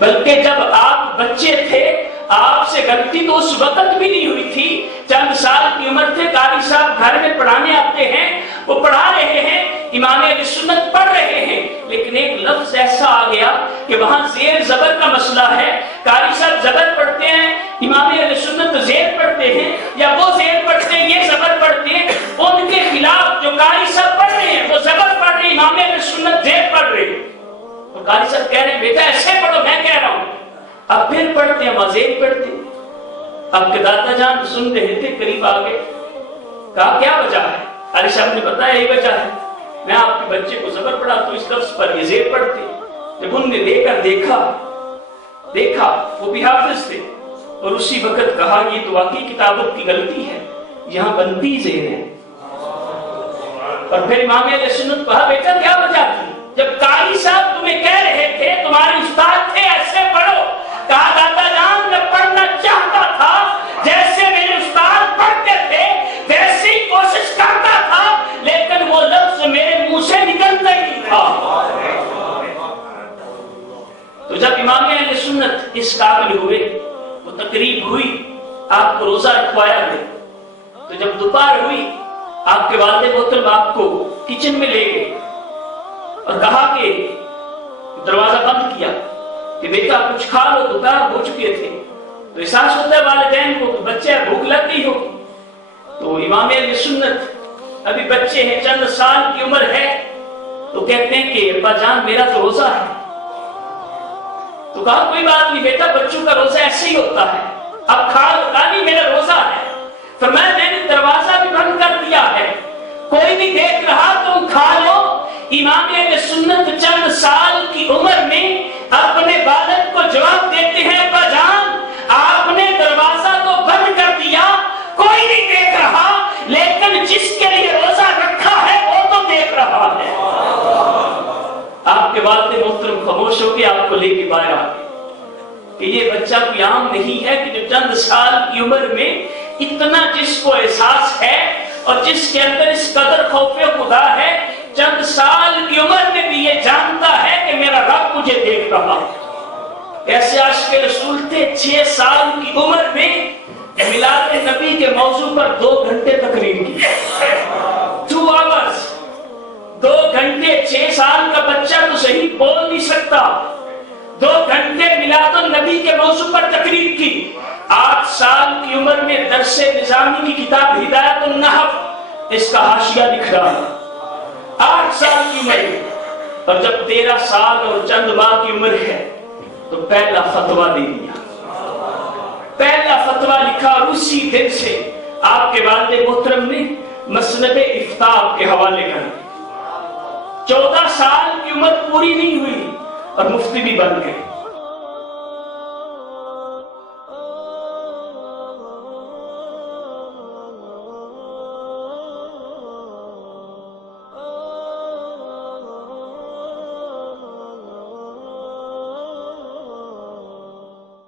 بلکہ جب آپ بچے تھے آپ سے غلطی تو اس وقت بھی نہیں ہوئی تھی، چند سال کی عمر تھے، قاری صاحب گھر میں پڑھانے آتے ہیں، وہ پڑھا رہے ہیں، امام اہل سنت پڑھ رہے ہیں، لیکن ایک لفظ ایسا آ گیا کہ وہاں زیر زبر کا مسئلہ ہے، قاری صاحب زبر پڑھتے ہیں، امام اہل سنت زیر پڑھتے ہیں، یا وہ زیر پڑھتے ہیں یہ زبر پڑھتے ہیں، ان کے خلاف جو قاری صاحب پڑھ رہے ہیں وہ زبر پڑھ رہے ہیں، امام اہل سنت زیر پڑھ رہے ہیں۔ تو قاری صاحب کہہ رہے ہیں بیٹا ایسے پڑھو، میں کہہ رہا ہوں، اب پھر پڑھتے ہیں وزیر پڑھتے ہیں۔ اب کے دادا جان سن رہے تھے، قریب آگے، کہا کیا وجہ ہے؟ علی صاحب نے بتایا یہی وجہ ہے، میں آپ کے بچے کو زبر پڑھا تو اس لفظ پر یہ زیر پڑھتے۔ جب ان نے لے کر دیکھا وہ بھی حافظ تھے، اور اسی وقت کہا یہ تو واقعی کتابت کی غلطی ہے، یہاں بنتی زیر ہے۔ اور پھر امام اہل سنت کہا بیٹا کیا وجہ تھی؟ جب قاری صاحب تمہیں کہہ رہے تھے، تمہارے استاد تھے ایسے پڑھو، کہا دادا جان میں پڑھنا چاہتا تھا، جیسے میرے استاد پڑھتے تھے ویسے ہی کوشش کرتا تھا، لیکن وہ لفظ میرے منہ سے نکلتا ہی نہیں تھا۔ تو جب امام اہل سنت اس قابل ہوئے، وہ تقریب ہوئی، آپ کو روزہ رکھوایا گیا، تو جب دوپہر ہوئی آپ کے والد محترم آپ کو کچن میں لے گئے اور کہا کہ دروازہ بند کیا کہ بیٹا کچھ کھا لو، دوپہر ہو چکے تھے، تو احساس ہوتا ہے والدین کو کہ بچے بھوک لگ گئی ہوگی۔ تو امام اہل سنت ابھی بچے ہیں، چند سال کی عمر ہے، تو کہتے ہیں کہ ابا جان میرا تو روزہ ہے۔ تو کہا کوئی بات نہیں بیٹا، بچوں کا روزہ ایسے ہی ہوتا ہے، اب کھا لو۔ کہا نہیں میرا روزہ ہے۔ فرمایا میں نے دروازہ بھی بند کر دیا ہے، کوئی نہیں دیکھ رہا، تم کھا لو۔ امام اہل سنت چند سال کی عمر میں اپنے والد کو جواب دیتے ہیں ابا جان آپ نے دروازہ تو بند کر دیا، کوئی نہیں دیکھ رہا، لیکن جس کے لیے روزہ رکھا ہے وہ تو دیکھ رہا ہے۔ آپ کے والد محترم خاموش ہو کے آپ کو لے کے باہر آ گئے کہ یہ بچہ کوئی عام نہیں ہے کہ جو چند سال کی عمر میں اتنا جس کو احساس ہے اور جس کے اندر اس قدر خوف خدا ہے، چند سال کی عمر میں بھی یہ جانتا ہے کہ میرا رب مجھے دیکھ رہا ہے۔ ایسے عاشق رسول تھے 6 سال کی عمر میں میلاد نبی کے موضوع پر 2 گھنٹے تقریر کی، 2 hours، 2 گھنٹے۔ 6 سال کا بچہ تو صحیح بول نہیں سکتا، 2 گھنٹے میلاد النبی کے موضوع پر تقریر کی۔ 8 سال کی عمر میں درس نظامی کی کتاب ہدایت النحو، اس کا حاشیہ لکھ رہا ہے، 8 سال کی عمر میں۔ اور جب 13 سال اور چند ماہ کی عمر ہے تو پہلا فتویٰ دے دیا، پہلا فتویٰ لکھا، اور اسی دن سے آپ کے والد محترم نے مسند افتاء کے حوالے کر 14 سال کی عمر پوری نہیں ہوئی اور مفتی بھی بن گئے۔